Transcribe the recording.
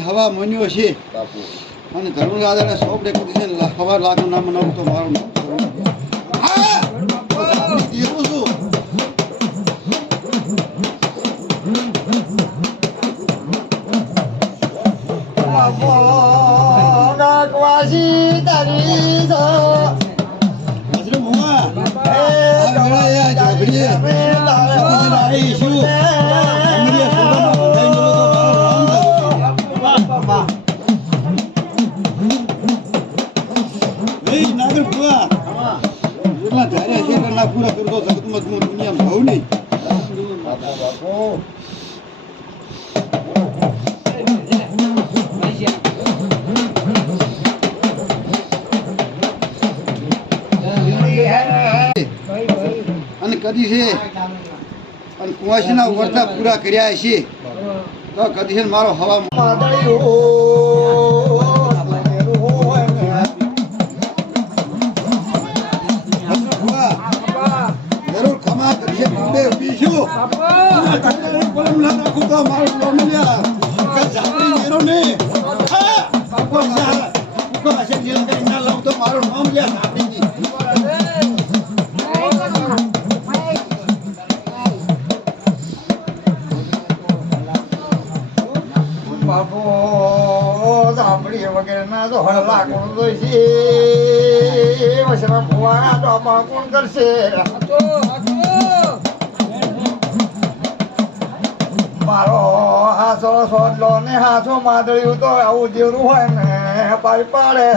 હવા મન્યો છે અને ધર્મ દાદાને સોપડે કરી છે હવા લાખ નામ નામ તો મારું પૂરા કરતો જગતમાં દુનિયા ભાવ નહીં અને કદી છે અને કુવાસીના વર્તા પૂરા કર્યા છે તો કદી છે મારો હવા વગેરે ના તો હળવા કોણ જોઈશે વસરા ભુવા ડોબા કોણ કરશે મારો હાસો સોડલો ને હાસો માદળ્યું તો આવું જેવું હોય ને પાડી પાડે